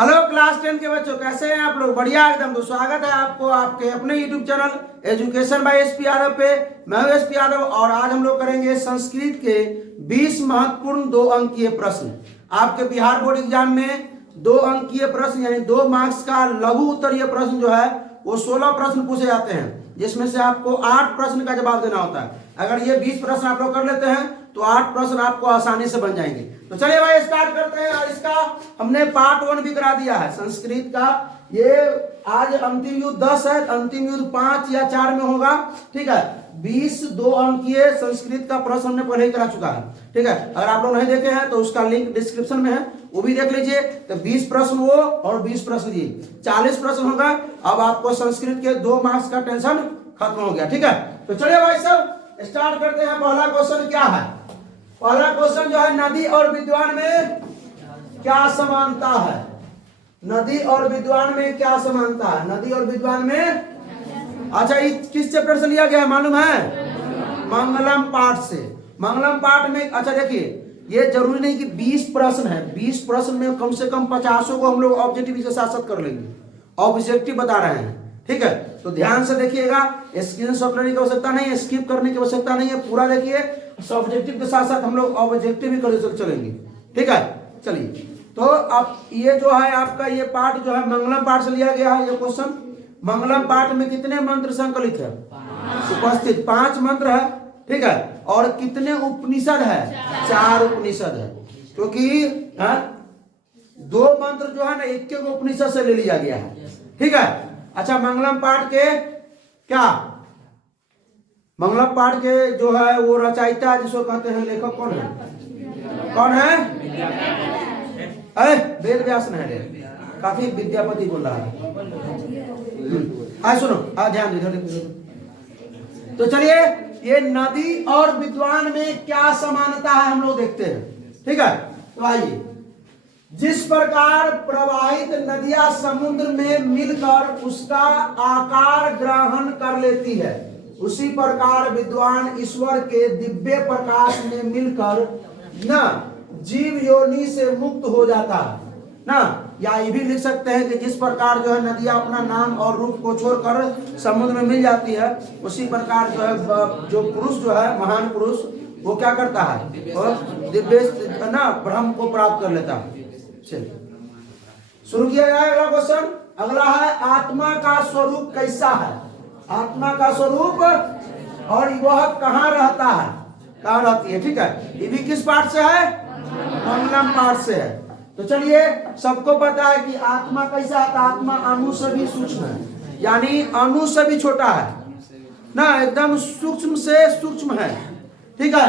Hello class 10 के बच्चों, कैसे हैं आप लोग? बढ़िया एकदम। तो स्वागत है आपको आपके अपने YouTube channel education by SP Yadav पे। मैं हूं एसपी यादव और आज हम लोग करेंगे संस्कृत के 20 महत्वपूर्ण 2 अंकीय प्रश्न। आपके बिहार बोर्ड एग्जाम में 2 अंकीय प्रश्न यानी 2 मार्क्स का लघु उत्तरीय प्रश्न जो है वो 16 प्रश्न पूछे जाते हैं, जिसमें से आपको 8 प्रश्न का जवाब देना होता है। अगर ये 20 प्रश्न आप लोग कर लेते हैं तो 8 प्रश्न आपको आसानी से बन जाएंगे। तो चलिए भाई स्टार्ट करते हैं। और इसका हमने पार्ट 1 भी करा दिया है संस्कृत का। ये आज अंतिम युद्ध 10 है, अंतिम युद्ध 5 या 4 में होगा। ठीक है, 20 2 अंकीय संस्कृत का प्रश्न हमने पहले ही करा चुका है। ठीक है, अगर आप लोग नहीं देखे हैं तो उसका लिंक डिस्क्रिप्शन में है, वो भी देख लीजिए। तो 20 प्रश्न वो और 20 प्रश्न ये 40 प्रश्न होगा। अब आपको संस्कृत के 2 मार्क्स का टेंशन खत्म हो गया। ठीक है, तो चलिए भाई सब स्टार्ट करते हैं। पहला क्वेश्चन क्या है? पहला क्वेश्चन जो है, नदी और विद्वान में क्या समानता है? नदी और विद्वान में क्या समानता है? नदी और विद्वान में, अच्छा ये किस चैप्टर से लिया गया है मालूम है? मंगलम पाठ से। मंगलम पाठ में, अच्छा देखिए, ये जरूरी नहीं कि 20 प्रश्न है, 20 प्रश्न में कम से कम 50 को हम लोग ऑब्जेक्टिव के साथ साथ कर लेंगे। ऑब्जेक्टिव बता रहे हैं, ठीक है, तो ध्यान से देखिएगा। स्क्रीनशॉट लेने की आवश्यकता नहीं है, स्किप करने की आवश्यकता नहीं है, पूरा देखिए। ऑब्जेक्टिव के साथ साथ हम लोग ऑब्जेक्टिव भी कर चलेंगे। ठीक है, चलिए। तो अब ये जो है आपका ये पाठ जो है मंगलम पाठ से लिया गया है। ये क्वेश्चन मंगलम पाठ में कितने मंत्र संकलित है? उपस्थित 5 मंत्र है। ठीक है, और कितने उपनिषद है? 4 उपनिषद है, क्योंकि 2 मंत्र जो है ना एक उपनिषद से ले लिया गया है। ठीक है, अच्छा मंगलम पाठ के क्या, मंगलम पाठ के जो है वो रचयिता जिसको कहते हैं, लेखक कौन है? कौन है? वेद व्यास नहीं, काफी विद्यापति बोल रहा है। सुनो, ध्यान दे। तो चलिए, ये नदी और विद्वान में क्या समानता है हम लोग देखते हैं। ठीक है, तो आइए। जिस प्रकार प्रवाहित नदियां समुद्र में मिलकर उसका आकार ग्रहण कर लेती है, उसी प्रकार विद्वान ईश्वर के दिव्य प्रकाश में मिलकर ना जीव योनि से मुक्त हो जाता है ना। या ये भी लिख सकते हैं कि जिस प्रकार जो है नदियां अपना नाम और रूप को छोड़कर समुद्र में मिल जाती है, उसी प्रकार जो है जो पुरुष जो है, महान पुरुष, वो क्या करता है? और दिव्य ना ब्रह्म को प्राप्त कर लेता है। शुरू किया जाए अगला क्वेश्चन। अगला है, आत्मा का स्वरूप कैसा है? आत्मा का स्वरूप और वह कहाँ रहता है, कहाँ रहती है? ठीक है, ये भी किस पाठ से है? मंगलम पाठ से है। तो चलिए, सबको पता है कि आत्मा कैसा है? आत्मा अणु से भी सूक्ष्म है, यानी अणु से भी छोटा है ना, एकदम सूक्ष्म से सूक्ष्म है। ठीक है,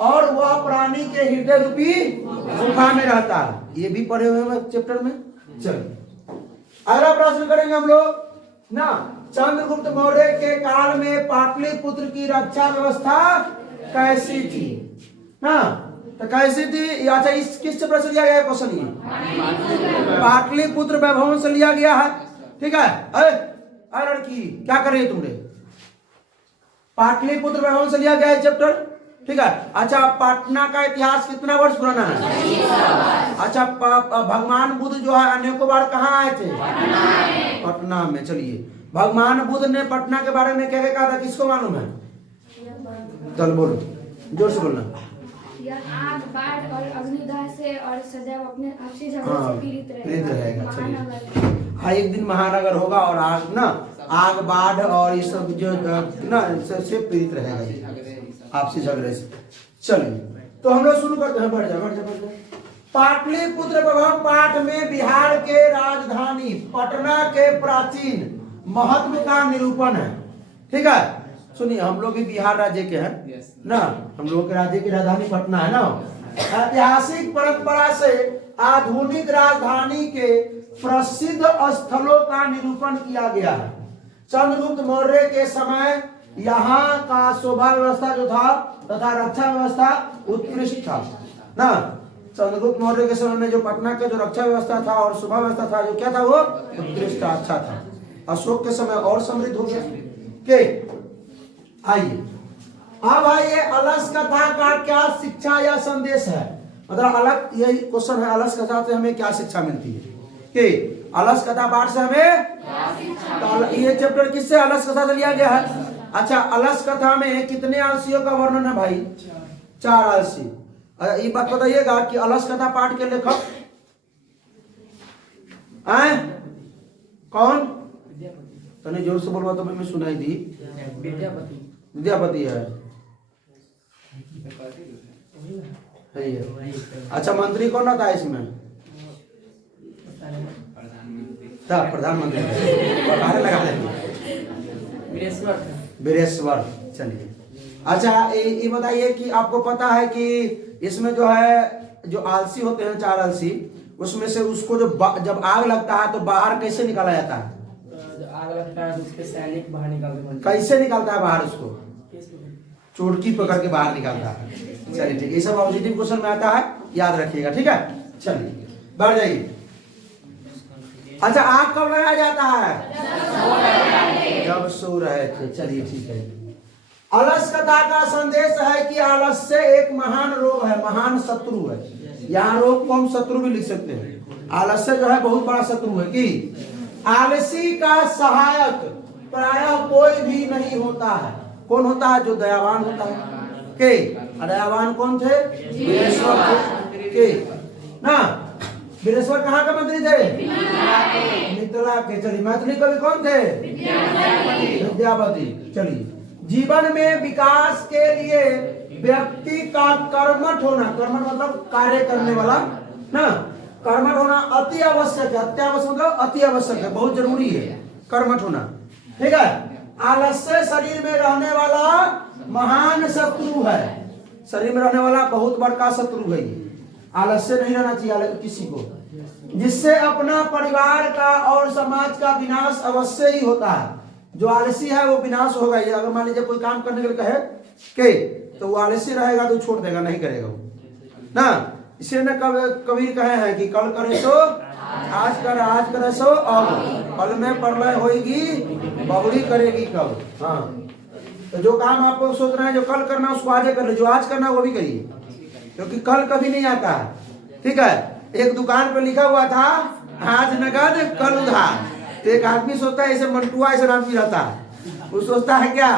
और वह प्राणी के हृदय रूपी गुफा में रहता है। ये भी पढ़े हुए हैं चैप्टर में। चलो अगला प्रश्न करेंगे हम लोग ना। चंद्रगुप्त मौर्य के काल में पाटलिपुत्र की रक्षा व्यवस्था कैसी थी ना? तो कैसी थी? अच्छा, इस किस चैप्टर से लिया गया है क्वेश्चन? ये पाटलिपुत्र वैभव से लिया गया है। ठीक है, अरे लड़की क्या कर रही है तुमने? पाटलिपुत्र वैभव से लिया गया है चैप्टर। ठीक है, अच्छा पटना का इतिहास कितना वर्ष पुराना है? अच्छा, भगवान बुद्ध जो है अनेकों बार कहाँ आए थे? पटना में। चलिए, भगवान बुद्ध ने पटना के बारे में क्या क्या कहा था, किसको मालूम है? चल बोलो, जोर से बोलना। आग, बाढ़ और अग्निदाह से और सदैव अपने आपसी झगड़े से पीड़ित रहेगा। चलिए, एक दिन महानगर होगा और आग ना, आग बाढ़ और ये सब जो ना से पीड़ित रहेगा आपसी झगड़े से। चलिए, तो हम लोग शुरू करते हैं। बढ़ जा। पाटलिपुत्र वैभव पाठ में बिहार के राजधानी पटना के प्राचीन महत्व का निरूपण है। ठीक है, सुनिए, हम लोग भी बिहार राज्य के हैं ना, हम लोगों के राज्य की राजधानी पटना है ना। ऐतिहासिक परंपरा से आधुनिक राजधानी के प्रसिद्ध स्थलों का निरूपण किया गया है। चंद्रगुप्त मौर्य के समय यहाँ का शोभा व्यवस्था जो था तथा रक्षा व्यवस्था उत्कृष्ट था ना। चंद्रगुप्त मौर्य के समय में जो पटना का जो रक्षा व्यवस्था था और शोभा व्यवस्था था, जो क्या था, वो उत्कृष्ट था, अच्छा था। अशोक के समय और समृद्ध हो गया। के आइए, अब आइए, अलस कथा का क्या शिक्षा या संदेश है? मतलब अलग, यही क्वेश्चन है, अलस कथा से हमें क्या शिक्षा मिलती है? कि अलस कथा पाठ से हमें तो ये चैप्टर किससे अलस कथा से लिया गया है। अच्छा, अलस कथा में कितने आलसियों का वर्णन है भाई? 4 आलसी। ये बात बताइएगा कि अलस कथा पाठ के लेखक आए कौन? तने जोर से बोलवा तो मैं सुनाई दी। विद्यापति है। अच्छा, मंत्री कौन रहता है इसमें? प्रधानमंत्री लगा लेंगे वीरेश्वर। चलिए, अच्छा ये बताइए कि आपको पता है कि इसमें जो है जो आलसी होते हैं 4 आलसी, उसमें से उसको जो जब आग लगता है तो बाहर कैसे निकाला जाता है? आग लगता है तो उसके सैनिक बाहर निकालते। कैसे निकालता है बाहर? उसको चोटकी पकड़ के बाहर निकालता है। चलिए ठीक है, ये सब ऑब्जेक्टिव क्वेश्चन में आता है, याद रखिएगा। ठीक है, चलिए बढ़ जाइए। अच्छा, आग कब लगाया जाता है? जब सो रहे थे। चलिए ठीक है। अलस कथा का संदेश है कि आलस्य एक महान रोग है, महान शत्रु है। यहाँ रोग को हम शत्रु भी लिख सकते हैं। आलस्य जो है बहुत बड़ा शत्रु है कि आलसी का सहायक प्रायः कोई भी नहीं होता है। कौन होता है? जो दयावान होता है। के दयावान कौन थे? वीरेश्वर के ना। वीरेश्वर कहाँ का मंत्री थे? मिथिला के। चलिए, मैथिली कवि कौन थे? विद्यापति। चलिए, जीवन में विकास के लिए व्यक्ति का कर्मठ होना, कर्मठ मतलब कार्य करने वाला ना, कर्मठ होना अति आवश्यक है। अत्यावश्यक मतलब अति आवश्यक है, बहुत जरूरी है कर्मठ होना। ठीक है। आलस्य शरीर में रहने वाला महान शत्रु है। शरीर में रहने वाला बहुत बड़का शत्रु है ये। आलस्य नहीं रहना चाहिए किसी को, जिससे अपना परिवार का और समाज का विनाश अवश्य ही होता है। जो आलसी है वो विनाश होगा ही। अगर मान लीजिए कोई काम करने के लिए कहे के तो वो आलसी रहेगा तो छोड़ देगा, नहीं करेगा वो ना। इसलिए ना कबीर कहे हैं कि कल करे सो आज कर, आज करे सो अब, पल में प्रलय होगी बहुरी करेगी कब। हाँ, तो जो काम आपको सोच रहे हैं जो कल करना उसको आज कर ले, जो आज करना वो भी करिए, क्योंकि कल कभी नहीं आता है। ठीक है। एक दुकान पे लिखा हुआ था आज नगद कल उधार। तो एक आदमी सोचता है ऐसे मंटुआ ऐसा आदमी रहता है, वो सोचता है क्या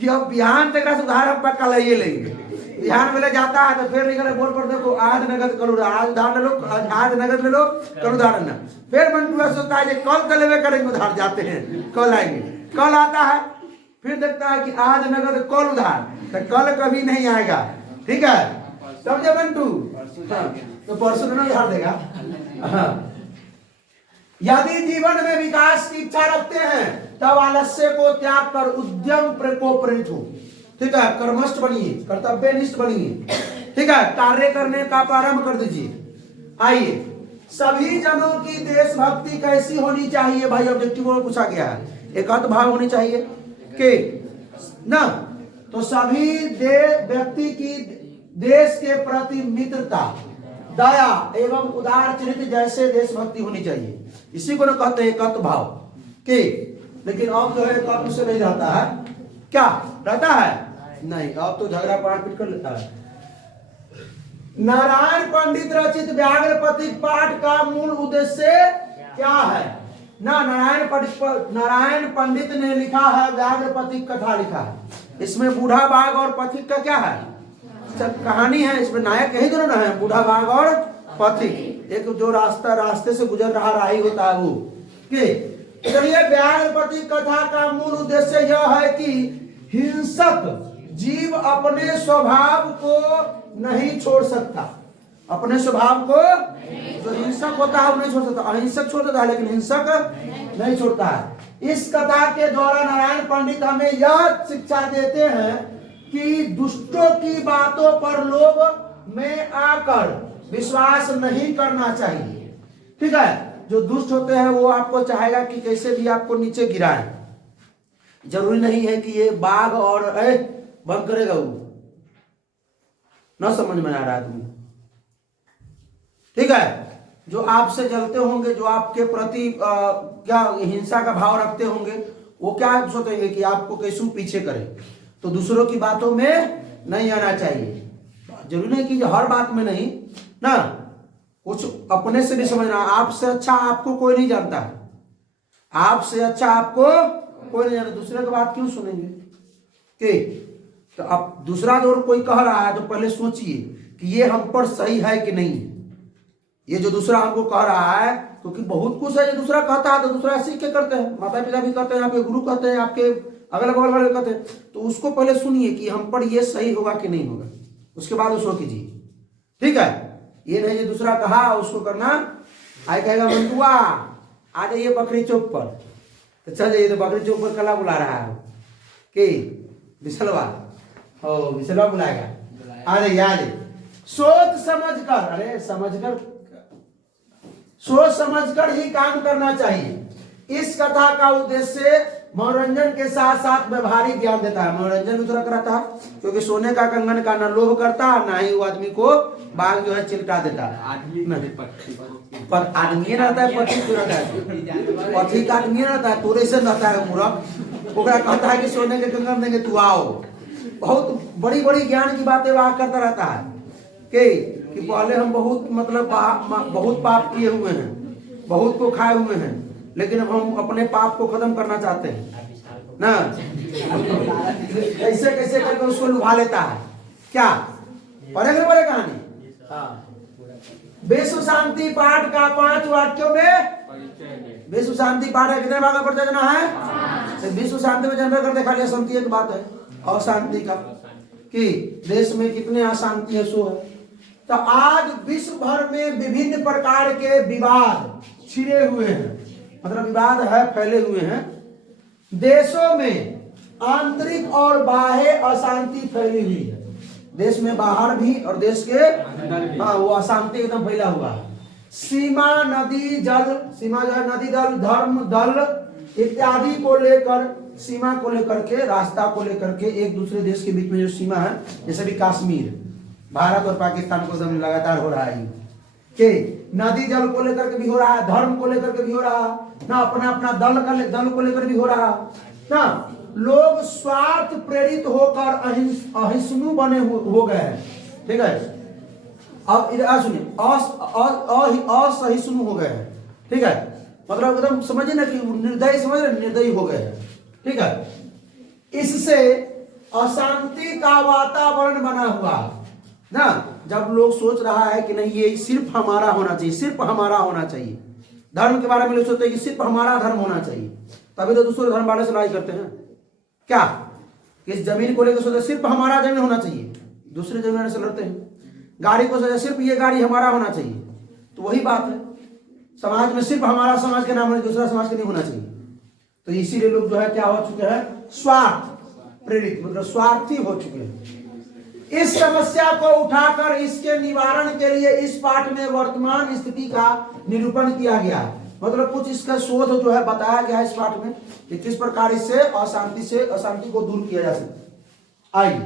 कि अब बिहान तक उधार हम पक्का ले लेंगे। बिहान में ले जाता है तो फिर लिखा बोर्ड पर देखो आज नगद कल उधार, आज उधार ले लो, आज नगद ले लो, कल उधार लेना। फिर मंटुआ सोचता है कल लेवे करेंगे उधार, जाते हैं कल आएंगे। कल आता है फिर देखता है कि आज नगद कल उधार, तो कल कभी नहीं आएगा। ठीक है, समझे मंटू? तो परसों ना उधार देगा। यदि जीवन में विकास की इच्छा रखते हैं तब आलस्य को त्याग कर उद्यम को प्रेरित हो। ठीक है, कर्मष्ठ बनिए, कर्तव्यनिष्ठ बनिए। ठीक है, कार्य करने का प्रारंभ कर दीजिए। आइए, सभी जनों की देशभक्ति कैसी होनी चाहिए भाई? ऑब्जेक्टिव में पूछा गया है। एकांत भाव होनी चाहिए कि ना, तो सभी व्यक्ति की देश के प्रति मित्रता, दया एवं उदार चरित्र जैसे देशभक्ति होनी चाहिए। इसी को ना कहते हैं एकांत भाव कि। लेकिन अब जो है एकांत से नहीं रहता है, क्या रहता है? नहीं, अब तो झगड़ा पाठ पीट कर लेता है। नारायण पंडित रचित व्याघ्रपति पाठ का मूल उद्देश्य क्या है ना? नारायण पंडित ने लिखा है व्याघ्रपति कथा लिखा है। इसमें बूढ़ा बाघ और पथिक का क्या है? कहानी है। इसमें नायक यही दोनों ना है, बूढ़ा बाघ और पथिक। एक जो रास्ते से गुजर रहा राही होता है वो कि। चलिए, व्याघ्रपति कथा का मूल उद्देश्य यह है कि हिंसक जीव अपने स्वभाव को नहीं छोड़ सकता। अपने स्वभाव को जो हिंसक होता है वो नहीं छोड़ सकता। अहिंसक छोड़ देता है लेकिन हिंसक नहीं छोड़ता है। इस कथा के द्वारा नारायण पंडित हमें यह शिक्षा देते हैं कि दुष्टों की बातों पर लोभ में आकर विश्वास नहीं करना चाहिए। ठीक है, जो दुष्ट होते हैं वो आपको चाहेगा कि कैसे भी आपको नीचे गिराए। जरूरी नहीं है कि ये बाघ और बंद करेगा वो, ना समझ में आ रहा है तुम्हें? ठीक है, जो आपसे जलते होंगे, जो आपके प्रति क्या हिंसा का भाव रखते होंगे, वो क्या सोचेंगे कि आपको कैसे पीछे करे। तो दूसरों की बातों में नहीं आना चाहिए। जरूरी नहीं कि हर बात में नहीं ना, कुछ अपने से भी समझना। आपसे अच्छा आपको कोई नहीं जानता है, आपसे अच्छा आपको कोई नहीं जानता, दूसरे की बात क्यों सुनेंगे? कि तो अब दूसरा जो कोई कह रहा है तो पहले सोचिए कि ये हम पर सही है कि नहीं। ये जो दूसरा हमको कह रहा है, क्योंकि बहुत कुछ है जो दूसरा कहता है तो दूसरा सीख के करते हैं, माता पिता भी करते हैं, आपके गुरु कहते हैं, आपके अगल बगल वाले कहते हैं, तो उसको पहले सुनिए कि हम पर ये सही होगा कि नहीं होगा, उसके बाद उसको कीजिए। ठीक है, ये नहीं जो दूसरा कहा उसको करना। आए कहेगा मंटुआ आ जाइए बकरी चौक पर, तो चल जाइए, तो बकरी चौक पर कला बुला रहा है कि विशलवा, हो विशलवा बुलाएगा, आ जाइए आ जाइए। सोच समझ कर, अरे समझ कर, सोच समझकर ही काम करना चाहिए। इस कथा का उद्देश्य मनोरंजन के साथ साथ व्यवहारिक ज्ञान देता है। मनोरंजन भी थोड़ा कराता है, क्योंकि सोने का कंगन का न लोभ करता, ना ही वो आदमी को बाघ जो है चिलटा देता है। पर आदमी रहता है, पति क्यों रहता है? पति का आदमी रहता है, तोरे से रहता है मूर्ख। ओकरा कहता है कि सोने के कंगन देंगे, तू आओ। बहुत बड़ी बड़ी ज्ञान की बातें वहां करता रहता है कि पहले हम बहुत मतलब बहुत पाप किए हुए हैं, बहुत को खाए हुए हैं, लेकिन अब हम अपने पाप को खत्म करना चाहते हैं ना। कैसे कैसे करके उसको लुभा लेता है। क्या पढ़ेंगे बड़े कहानी? विश्व शांति पाठ का 5 वाक्यों में, विश्व शांति पाठ है कितने भागों पर जाना है? विश्व शांति में जानवर कर देखा लिया। शांति एक बात है, अशांति का कि देश में कितने अशांति है सो है। तो आज विश्व भर में विभिन्न प्रकार के विवाद छिड़े हुए हैं, मतलब विवाद है फैले हुए हैं। देशों में आंतरिक और बाह्य अशांति फैली हुई है, देश में बाहर भी और देश के हाँ वो अशांति एकदम फैला हुआ है। सीमा नदी जल, सीमा जो है नदी दल, धर्म दल इत्यादि को लेकर, सीमा को लेकर के, रास्ता को लेकर के एक दूसरे देश के बीच में जो सीमा है, जैसे भी कश्मीर, भारत और पाकिस्तान को लगातार हो रहा है कि नदी जल को लेकर के भी हो रहा है, धर्म को लेकर के भी हो रहा है ना, अपना अपना दल को लेकर भी हो रहा है ना। लोग स्वार्थ प्रेरित होकर अहिंसू बने हो गए हैं। ठीक है, अब इधर सुनिए, असहिष्णु हो गए हैं। ठीक है, मतलब एकदम समझिए ना कि निर्दयी, समझ रहे, निर्दयी हो गए हैं। ठीक है, इससे अशांति का वातावरण बना हुआ ना। जब लोग सोच रहा है कि नहीं ये सिर्फ हमारा होना चाहिए, सिर्फ हमारा होना चाहिए, धर्म के बारे में लोग सोचते हैं कि सिर्फ हमारा धर्म होना चाहिए, तभी तो दूसरे धर्म वाले से लड़ाई करते हैं। क्या इस जमीन को लेकर सोचते सिर्फ हमारा जमीन होना चाहिए, दूसरे जमीन वाले से लड़ते हैं। गाड़ी को सोचते सिर्फ ये गाड़ी हमारा होना चाहिए, तो वही बात है। समाज में सिर्फ हमारा समाज के नाम, दूसरा समाज के नहीं होना चाहिए। तो इसीलिए लोग जो है क्या हो चुके हैं, स्वार्थ प्रेरित, मतलब स्वार्थी हो चुके हैं। इस समस्या को उठाकर इसके निवारण के लिए इस पाठ में वर्तमान स्थिति का निरूपण किया गया, मतलब कुछ इसका शोध जो है बताया गया है इस पाठ में कि किस प्रकार इससे अशांति को दूर किया जा सकता। आइए,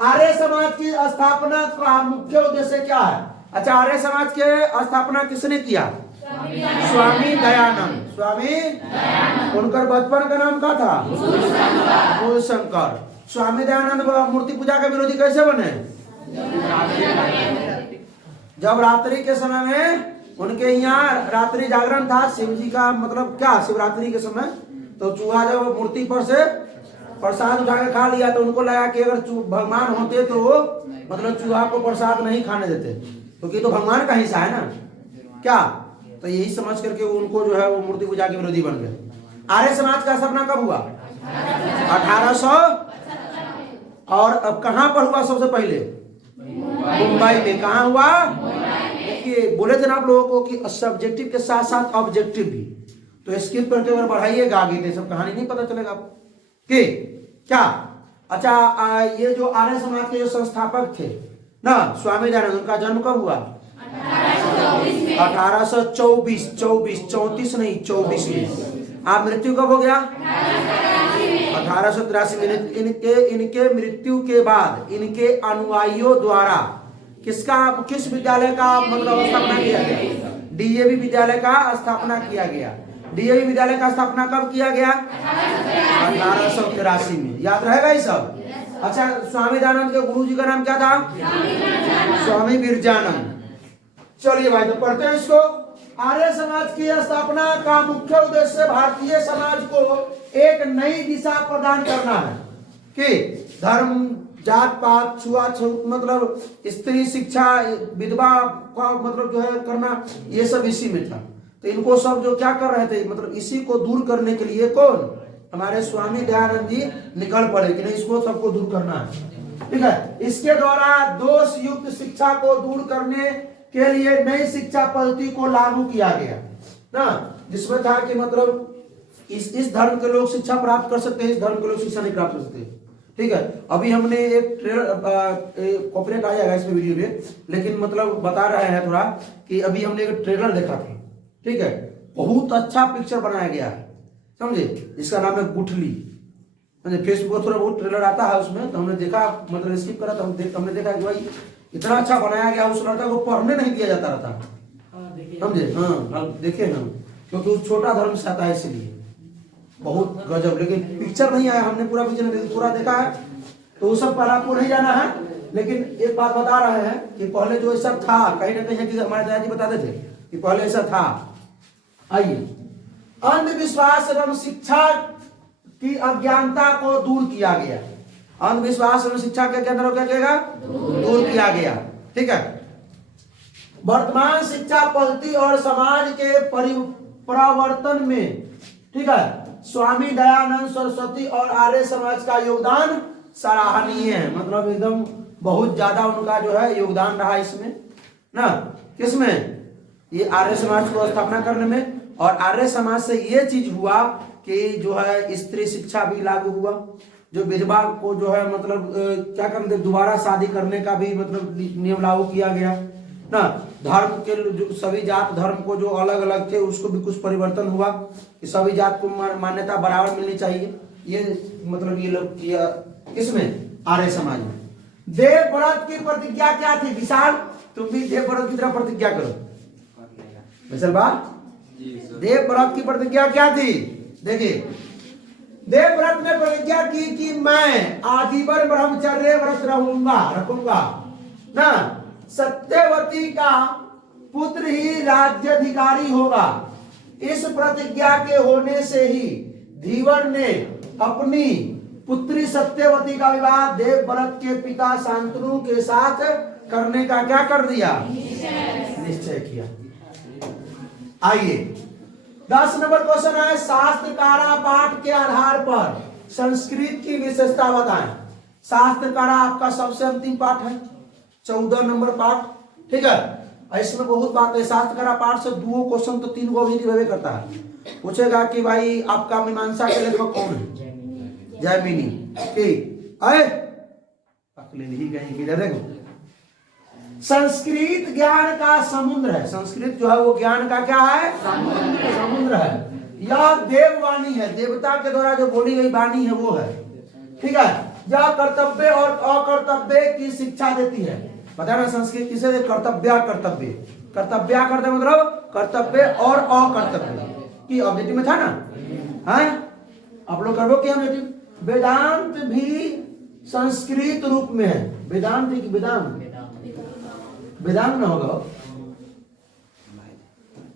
आर्य समाज की स्थापना का मुख्य उद्देश्य क्या है? अच्छा, आर्य समाज के स्थापना किसने किया? स्वामी दयानंद। स्वामी उनका बचपन का नाम क्या था? मूल शंकर। स्वामी दयानंद मूर्ति पूजा के विरोधी कैसे बने? जब रात्रि के समय में उनके यहाँ रात्रि जागरण था, शिव जी का मतलब क्या, शिवरात्रि के समय, तो चूहा जब मूर्ति पर से प्रसाद उठा के खा लिया तो उनको लगा कि अगर भगवान होते तो वो मतलब चूहा को प्रसाद नहीं खाने देते, क्योंकि तो भगवान का हिस्सा है ना। क्या, तो यही समझ करके उनको जो है वो मूर्ति पूजा के विरोधी बन गए। आर्य समाज का स्थापना कब हुआ? 1800। और अब कहां पर हुआ? सबसे पहले मुंबई में। कहां हुआ? देखिए, बोले थे ना आप लोगों को कि सब्जेक्टिव के साथ साथ ऑब्जेक्टिव भी, तो स्किल पर केवल बढ़ाइएगा, आगे सब कहानी नहीं पता चलेगा आपको कि क्या। अच्छा, ये जो आर्य समाज के जो संस्थापक थे ना, स्वामी दयानंद, उनका जन्म कब हुआ? 1824। 34 नहीं, 24 में। आप मृत्यु कब हो गया? 1883 में। इनके मृत्यु के बाद इनके अनुयायियों द्वारा किस विद्यालय का मतलब स्थापना किया गया? डीएवी विद्यालय का स्थापना किया गया। डीएवी विद्यालय का स्थापना कब किया गया? 1883 में। याद रहेगा ये सब? अच्छा, स्वामी दयानंद के गुरु जी का नाम क्या था? स्वामी बिरजानंद। चलिए भाई तो पढ़ते हैं इसको। आर्य समाज की स्थापना का मुख्य उद्देश्य भारतीय समाज को एक नई दिशा प्रदान करना है कि धर्म, जात पात, छुआछूत, मतलब स्त्री शिक्षा, विधवा का मतलब जो है करना, ये सब इसी में था। तो इनको सब जो क्या कर रहे थे, मतलब इसी को दूर करने के लिए कौन, हमारे स्वामी दयानंद जी निकल पड़े कि नहीं इसको सबको दूर करना है। ठीक है, इसके द्वारा दोष युक्त शिक्षा को दूर करने के लिए नई शिक्षा पद्धति को लागू किया गया ना, जिसमें था कि मतलब इस धर्म के लोग शिक्षा प्राप्त कर सकते हैं, इस धर्म के लोग शिक्षा नहीं प्राप्त कर सकते। ठीक है, अभी हमने एक कॉपरेट आ जाएगा इसमें वीडियो में, लेकिन मतलब बता रहे हैं थोड़ा कि अभी हमने एक ट्रेलर देखा था। ठीक है, बहुत अच्छा पिक्चर बनाया गया है, समझे, जिसका नाम है गुठली। फेसबुक पर थोड़ा बहुत ट्रेलर आता है उसमें, तो हमने देखा, मतलब स्किप करा, तो हमने देखा कि भाई इतना अच्छा बनाया गया, उस लड़का को पढ़ने नहीं दिया जाता रहता, समझे। हाँ देखे ना, क्योंकि उस छोटा धर्म से आता है इसलिए, बहुत गजब। लेकिन पिक्चर नहीं आया, हमने पूरा पिक्चर पूरा देखा है, तो वो सब पर आपको नहीं जाना है। लेकिन एक बात बता रहे हैं कि पहले जो ऐसा था, कहीं ना कहीं कि हमारे दादाजी बताते थे कि पहले ऐसा था। आइए, अंधविश्वास एवं शिक्षा की अज्ञानता को दूर किया गया। अंधविश्वास एवं शिक्षा के अंदर क्या किया, दूर किया गया। ठीक है, वर्तमान शिक्षा पद्धति और समाज के परिवर्तन में, ठीक है, स्वामी दयानंद सरस्वती और आर्य समाज का योगदान सराहनीय है। मतलब एकदम बहुत ज्यादा उनका जो है योगदान रहा इसमें ना, किसमें, ये आर्य समाज को स्थापना करने में। और आर्य समाज से ये चीज हुआ कि जो है स्त्री शिक्षा भी लागू हुआ, जो विधवा को जो है मतलब क्या करते दोबारा शादी करने का भी मतलब नियम लागू किया गया ना। धर्म के जो सभी जात धर्म को जो अलग अलग थे उसको भी कुछ परिवर्तन हुआ कि सभी जात को मान्यता बराबर मिलनी चाहिए। ये मतलब ये लोग किया किसमें, आर्य समाज में। देव व्रत की प्रतिज्ञा क्या थी विशाल, तुम भी देव व्रत की तरह प्रतिज्ञा करो विशाल बात। देव व्रत की प्रतिज्ञा क्या थी, देखिए, देव व्रत ने प्रतिज्ञा की कि मैं आजीवन ब्रह्मचर्य व्रत रखूंगा ना, सत्यवती का पुत्र ही राज्याधिकारी होगा। इस प्रतिज्ञा के होने से ही धीवर ने अपनी पुत्री सत्यवती का विवाह देवव्रत के पिता शांतनु के साथ करने का क्या कर दिया, निश्चय किया। आइए 10 नंबर क्वेश्चन है, शास्त्रकारा पाठ के आधार पर संस्कृत की विशेषता बताएं। शास्त्रकारा आपका सबसे अंतिम पाठ है, 14 नंबर पाठ। ठीक है, इसमें बहुत बात है। शास्त्रकारा पाठ से 2 क्वेश्चन तो 3 को भी रिवेव करता है। पूछेगा कि भाई आपका मीमांसा के लेखक कौन है, जैमिनी। ठीक है, अकले नहीं कहीं की, देखो संस्कृत ज्ञान का समुद्र है। संस्कृत जो है वो ज्ञान का क्या है, समुद्र है। यह देववाणी है, देवता के द्वारा जो बोली गई वाणी है वो है। ठीक है, यह कर्तव्य और अकर्तव्य की शिक्षा देती है। पता ना संस्कृत किसे, कर्तव्य कर्तव्य, कर्तव्य करते मतलब कर्तव्य और अकर्तव्य की ऑब्जेक्टिव में था ना, है आप लोग करो क्या ऑब्जेक्टिव। वेदांत भी संस्कृत रूप में है। वेदांत की वेदांत वेदांत में होगा।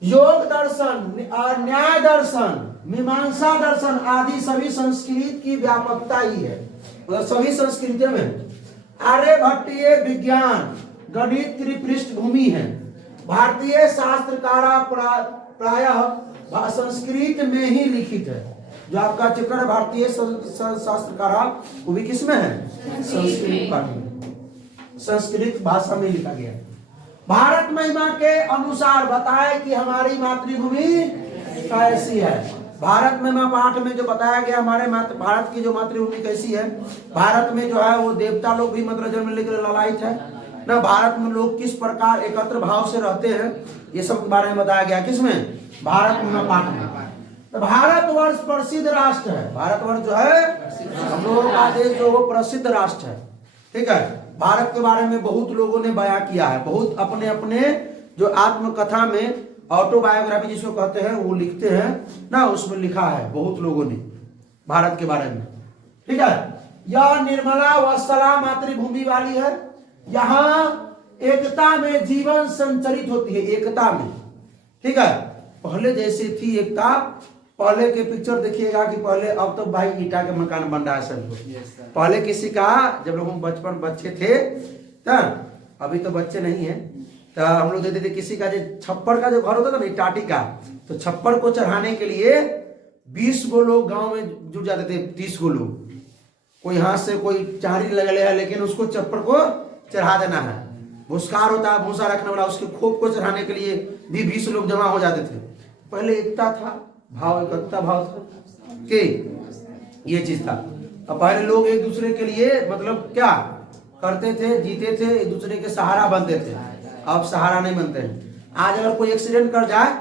योग दर्शन और न्याय दर्शन, मीमांसा दर्शन आदि सभी संस्कृत की व्यापकता ही है, मतलब सभी संस्कृतियों में। आर्यभट्टीय विज्ञान गणित की पृष्ठभूमि है। भारतीय शास्त्रकारा प्रायः संस्कृत में ही लिखित है। जो आपका चैप्टर है भारतीय शास्त्रकारा, वो भी किसमें है, संस्कृत पाठ में, संस्कृत भाषा में लिखा गया है। भारत महिमा के अनुसार बताए कि हमारी मातृभूमि कैसी है। भारत महिमा पाठ में जो बताया गया हमारे भारत की जो मातृभूमि कैसी है। भारत में जो है वो देवता लोग भी मतलब जन्म लेकर ललायित है ना। भारत में लोग किस प्रकार एकत्र भाव से रहते हैं, ये सब के बारे में बताया गया किसमें, भारत महिमा पाठ में। तो भारतवर्ष प्रसिद्ध राष्ट्र है। भारतवर्ष जो है हम लोगों का देश जो वो प्रसिद्ध राष्ट्र है। ठीक है, भारत के बारे में बहुत लोगों ने बयां किया है, बहुत अपने अपने जो आत्मकथा में ऑटोबायोग्राफी जिसको कहते हैं वो लिखते हैं ना, उसमें लिखा है बहुत लोगों ने भारत के बारे में। ठीक है, यह निर्मला वत्सला मातृभूमि वाली है। यहाँ एकता में जीवन संचरित होती है, एकता में। ठीक है, पहले जैसे थी एकता, पहले के पिक्चर देखिएगा कि पहले, अब तो भाई ईटा के मकान बन रहा है सब। पहले किसी का, जब लोग हम बचपन बच्चे थे तो, अभी तो बच्चे नहीं है, तो हम लोग देते थे किसी का जो छप्पर का जो घर होता था ना टाटी का, तो छप्पर को चढ़ाने के लिए 20 गो लोग गांव में जुट जाते थे, 30 गो लोग, कोई हाथ से कोई चारी लगा ले, लेकिन उसको छप्पर को चढ़ा देना है। भूस्कार होता है भूसा रखने वाला, उसके खोप को चढ़ाने के लिए भी 20 लोग जमा हो जाते थे। पहले एकता था, भाव, एकता भाव था कि ये चीज था। अब पहले लोग एक दूसरे के लिए मतलब क्या करते थे, जीते थे, एक दूसरे के सहारा बनते थे। अब सहारा नहीं बनते हैं। आज अगर कोई एक्सीडेंट कर जाए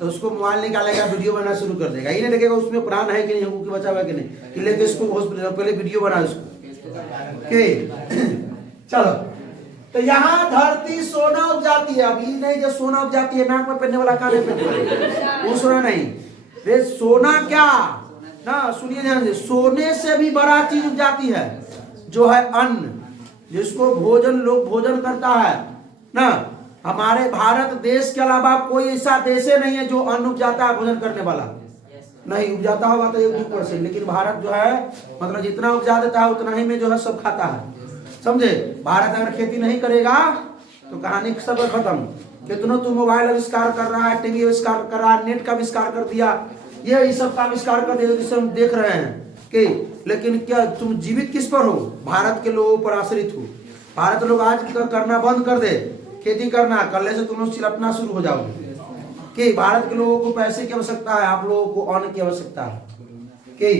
तो उसको मोबाइल निकालेगा, वीडियो बनाना शुरू कर देगा, ये नहीं देखेगा उसमें प्राण है कि नहीं, हमको बचा हुआ है कि नहीं, कि लेके इसको हॉस्पिटल, पहले वीडियो बना उसको के चलो। तो यहाँ धरती सोना उपजाती है। अब ये नहीं जो सोना उपजाती है नाक में पहनने वाला कान पे, वो सोना नहीं रे, सोना क्या ना, सुनिए ध्यान से, सोने से भी बड़ा चीज उपजाती है जो है अन्न, जिसको भोजन लोग भोजन करता है ना। हमारे भारत देश के अलावा कोई ऐसा देश नहीं है जो अन्न उपजाता है भोजन करने वाला, नहीं उपजाता होगा तो 1-2%, लेकिन भारत जो है मतलब जितना उपजा देता है उतना ही में जो है सब खाता है, समझे। भारत अगर खेती नहीं करेगा तो कहानी सब खत्म। कितनों तुम मोबाइल आविष्कार कर रहा है, टीवी आविष्कार कर रहा है, नेट का आविष्कार कर दिया, ये सब का आविष्कार कर दिया, जिसे हम देख रहे हैं कि, लेकिन क्या तुम जीवित किस पर हो? भारत के लोगों पर आश्रित हो। भारत लोग आज करना बंद कर दे, खेती करना, करने से तुम लोग चिलपना शुरू हो जाओगे कि भारत के लोगों को पैसे की आवश्यकता है, आप लोगों को अन्न की आवश्यकता है कि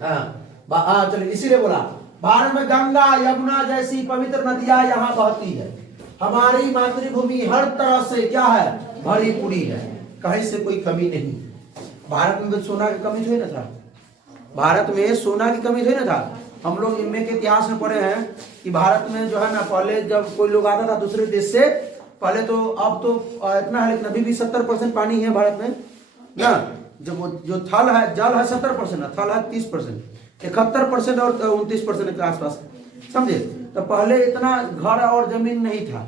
हाँ। चलिए इसीलिए बोला भारत में गंगा यमुना जैसी पवित्र नदियां यहाँ बहती है। हमारी मातृभूमि हर तरह से क्या है, भरी पूरी है, कहीं से कोई कमी नहीं। भारत में सोना की कमी थोड़ी ना था, भारत में सोना की कमी थोड़ी ना था। हम लोग इनमें के इतिहास में पढ़े हैं कि भारत में जो है ना, पहले जब कोई लोग आता था दूसरे देश से, पहले तो, अब तो इतना है लेकिन अभी भी 70% पानी है भारत में ना। जो थल है, जल है 70%, थल है 30%, 71% और 29% के आसपास, समझे। तो पहले इतना घर और जमीन नहीं था,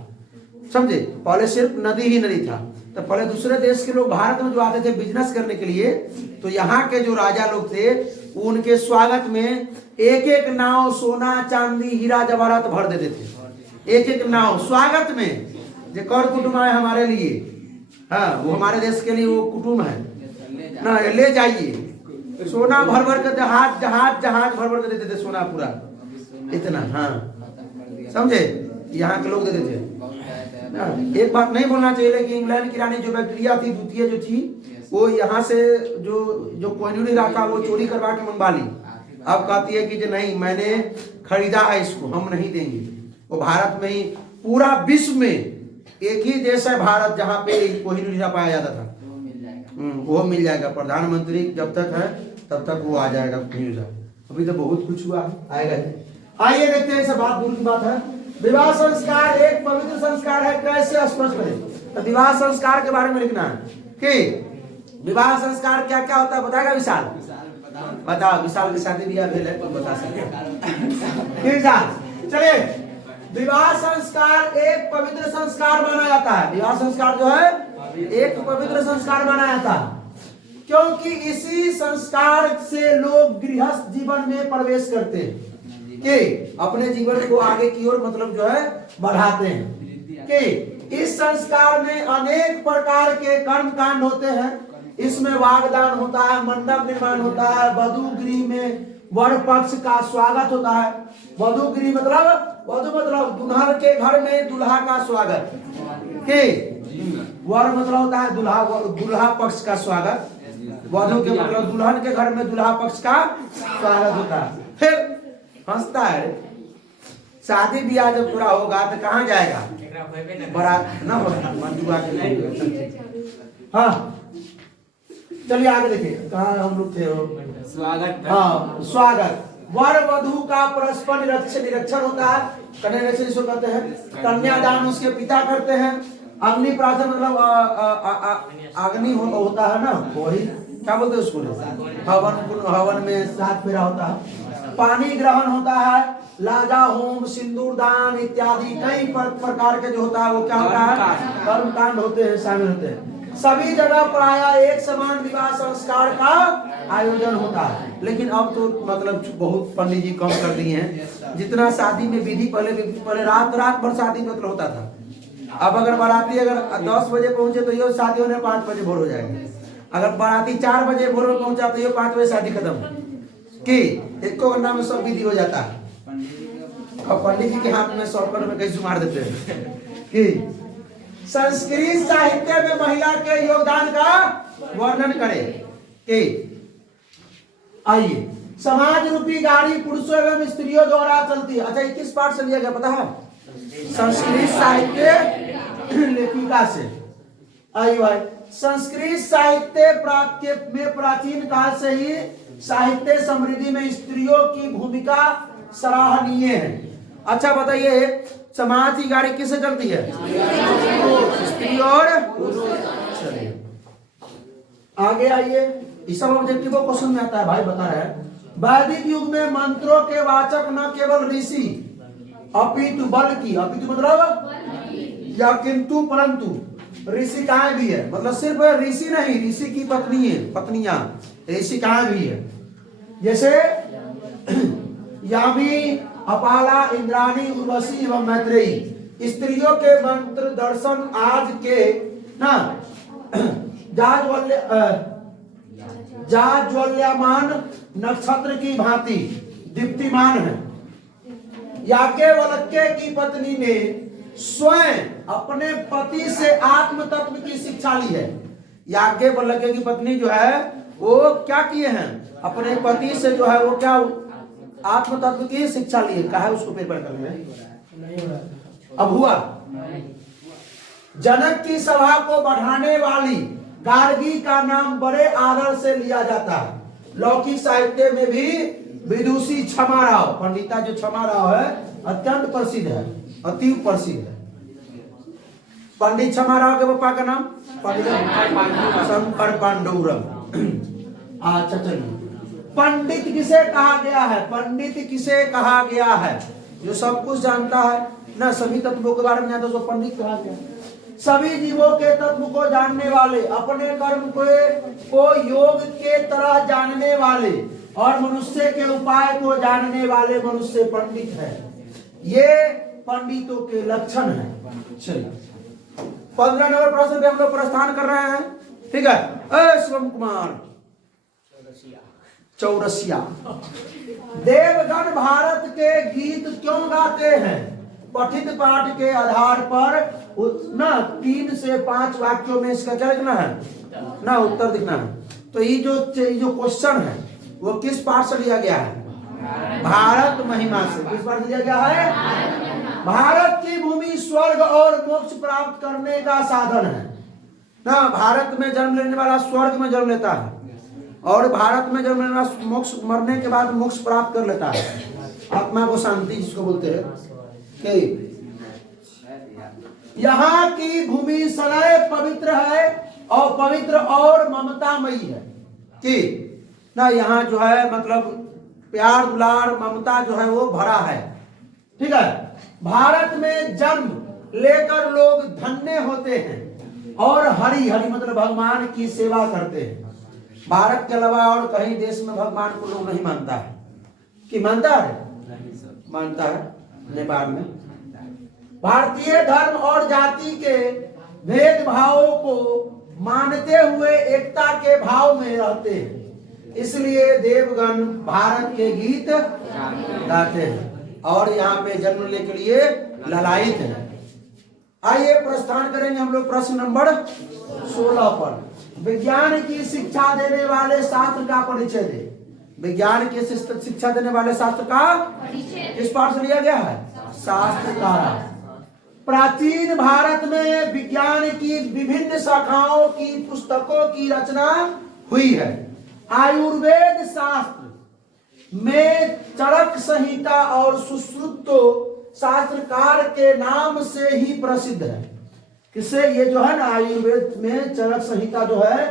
समझे, पहले सिर्फ नदी ही नदी था। तो पहले दूसरे देश के लोग भारत में जो आते थे बिजनेस करने के लिए, तो यहाँ के जो राजा लोग थे उनके स्वागत में एक एक नाव सोना चांदी हीरा जवाहरात भर देते थे, एक एक नाव स्वागत में, जो कर कुटुंब आए हमारे लिए, हाँ वो हमारे देश के लिए वो कुटुंब है ना, ले जाइए। सोना भर भर कर जहाज जहाज जहाज भर भर कर देते थे, सोना पूरा इतना, हाँ समझे, यहाँ के लोग देते थे। एक बात नहीं बोलना चाहिए, लेकिन इंग्लैंड की रानी जो बैक्टीरिया थी, द्वितीय जो थी, वो यहाँ से जो कोहिनूर रहा था वो चोरी करवा के मंगवा ली। अब कहती है कि जो नहीं मैंने खरीदा है इसको, हम नहीं देंगे। वो भारत में ही, पूरा विश्व में एक ही देश है भारत जहाँ पे कोहिनूर हीरा पाया जाता था, वो मिल जाएगा। प्रधानमंत्री जब तक है तब तक वो आ जाएगा कोहिनूर। अभी तो बहुत कुछ हुआ, आएगा। आइए देखते हैं, सब बात दूर की बात है। विवाह संस्कार एक पवित्र संस्कार है, कैसे स्पष्ट करें। तो विवाह संस्कार के बारे में लिखना है कि विवाह संस्कार क्या क्या होता है, बताएगा विशाल? बताओ, विशाल की शादी ब्याह भेल है, बता सकते। चलिए, विवाह संस्कार एक पवित्र संस्कार माना जाता है। विवाह संस्कार जो है एक पवित्र संस्कार माना जाता है, क्योंकि इसी संस्कार से लोग गृहस्थ जीवन में प्रवेश करते हैं, कि अपने जीवन को आगे की ओर मतलब जो है बढ़ाते हैं। कि इस संस्कार में अनेक प्रकार के कर्म कांड होते हैं। इसमें वागदान होता है, मंडप निर्माण होता है, वधु गृह में वर पक्ष का स्वागत होता है। वधु गृह मतलब, वधु मतलब दुल्हन के घर में दूल्हा का स्वागत, के वर मतलब होता है दूल्हा, दूल्हा पक्ष का स्वागत। वधु के मतलब दुल्हन के घर में दूल्हा पक्ष का स्वागत होता है। फिर हंसता है, शादी ब्याह जब पूरा होगा तो कहाँ जाएगा, बारात ना होगा, मंजुआ के। हाँ चलिए आगे देखिए, कहाँ हम लोग थे, स्वागत। हाँ स्वागत, वर वधु का परस्पर निरीक्षण होता है, कन्या निरीक्षण जिसको कहते हैं। कन्यादान उसके पिता करते हैं, अग्नि प्राशन मतलब अग्नि होता है ना, वही क्या बोलते हैं उसको, हवन में 7 फेरा होता है। पानी ग्रहण होता है, लाजा होम, सिंदूर दान इत्यादि कई प्रकार के जो होता है वो क्या होता है, कर्म कांड होते हैं, शामिल होते हैं। सभी जगह प्रायः एक समान विवाह संस्कार का आयोजन होता है। लेकिन अब तो मतलब बहुत पंडित जी कम कर दिए हैं। जितना शादी में विधि पहले रात भर शादी मतलब होता था। अब अगर बाराती अगर 10 बजे पहुंचे तो ये शादी होने 5 बजे भोर हो जाएगी। अगर बाराती 4 बजे भोर में पहुंचा तो ये 5 बजे शादी खत्म कि 1 घंटा में सब विधि हो जाता है। और पंडित जी के हाथ में 100 रुपये में कैसे मार देते हैं कि संस्कृत साहित्य में महिला के योगदान का वर्णन करें कि आइए, समाज रूपी गाड़ी पुरुषों एवं स्त्रियों द्वारा चलती है। अच्छा, 21 पाठ से लिया गया पता है, संस्कृत साहित्य लेखिका से। आइए भाई, संस्कृत साहित्य में प्राचीन काल से ही साहित्य समृद्धि में स्त्रियों की भूमिका सराहनीय है। अच्छा बताइए, समाज की गाड़ी किससे चलती है, स्त्री और चलिए आगे आइए। इस सब ऑब्जेक्टिव क्वेश्चन में आता है भाई, बता रहे हैं। वैदिक युग में मंत्रों के वाचक न केवल ऋषि अपितु बल्कि, अपितु मतलब या किंतु परंतु ऋषिकाएं भी है। मतलब सिर्फ ऋषि नहीं, ऋषि की पत्नी है, पत्नियां ऋषिकाएं भी है। जैसे यामी, अपाला, इंद्राणी, उर्वशी एवं मैत्रेयी। स्त्रियों के मंत्र दर्शन आज के ना जाज्वल्यमान नक्षत्र की भांति दीप्तिमान है। याज्ञवल्क्य की पत्नी ने स्वयं अपने पति से आत्म तत्व की शिक्षा ली है। याज्ञवल्क्य की पत्नी जो है वो क्या किए हैं, अपने पति से जो है वो क्या आत्म तत्व की शिक्षा ली है। कहा है उसको पेपर करने में, अब हुआ। जनक की सभा को बढ़ाने वाली गार्गी का नाम बड़े आदर से लिया जाता है। लौकिक साहित्य में भी विदुषी क्षमाराव, पंडिता जो क्षमाराव है अत्यंत प्रसिद्ध है, अति प्रसिद्ध है। पंडित क्षमाराव के पापा का नाम पंडित शंकर पांडुरंग। अच्छा चलिए, पंडित किसे कहा गया है, पंडित किसे कहा गया है, जो सब कुछ जानता है ना, सभी तत्वों के बारे में जानता है उसको पंडित कहा गया। सभी जीवों के तत्व को जानने वाले, अपने कर्म को योग के तरह जानने वाले और मनुष्य के उपाय को जानने वाले मनुष्य पंडित है। ये पंडितों के लक्षण है। चलिए 15 नंबर प्रश्न पे हम लोग प्रस्थान कर रहे हैं, ठीक है। शिवम कुमार चौरसिया, देवगण भारत के गीत क्यों गाते हैं? पठित पाठ के आधार पर ना 3 से 5 वाक्यों में इसका क्या लिखना है ना, उत्तर दिखना है। तो ये जो क्वेश्चन है वो किस पाठ से लिया गया है, भारत महिमा से। किस पाठ से लिया गया है, भारत की भूमि स्वर्ग और मोक्ष प्राप्त करने का साधन है ना। भारत में जन्म लेने वाला स्वर्ग में जन्म लेता है और भारत में जन्म लेने वाला मोक्ष, मरने के बाद मोक्ष प्राप्त कर लेता है, आत्मा को शांति जिसको बोलते हैं। कि यहाँ की भूमि सदैव पवित्र है और पवित्र और ममतामयी है कि ना, यहाँ जो है मतलब प्यार दुलार ममता जो है वो भरा है, ठीक है। भारत में जन्म लेकर लोग धन्य होते हैं और हरि हरि मतलब भगवान की सेवा करते हैं। भारत के अलावा और कहीं देश में भगवान को लोग नहीं मानता है कि मानता है, मानता है नेपाल में। भारतीय धर्म और जाति के भेदभावों को मानते हुए एकता के भाव में रहते हैं, इसलिए देवगण भारत के गीत गाते हैं और यहाँ पे जन्म लेने के लिए ललायित है। आइए प्रस्थान करेंगे हम लोग प्रश्न नंबर 16 पर। विज्ञान की शिक्षा देने वाले शास्त्र का परिचय दे। विज्ञान की शिक्षा देने वाले शास्त्र का किस पाठ से लिया गया है, शास्त्रकारा। प्राचीन भारत में विज्ञान की विभिन्न शाखाओं की पुस्तकों की रचना हुई है। आयुर्वेद शास्त्र में चरक संहिता और सुश्रुत शास्त्रकार के नाम से ही प्रसिद्ध है। किससे? ये जो है ना आयुर्वेद में चरक संहिता जो है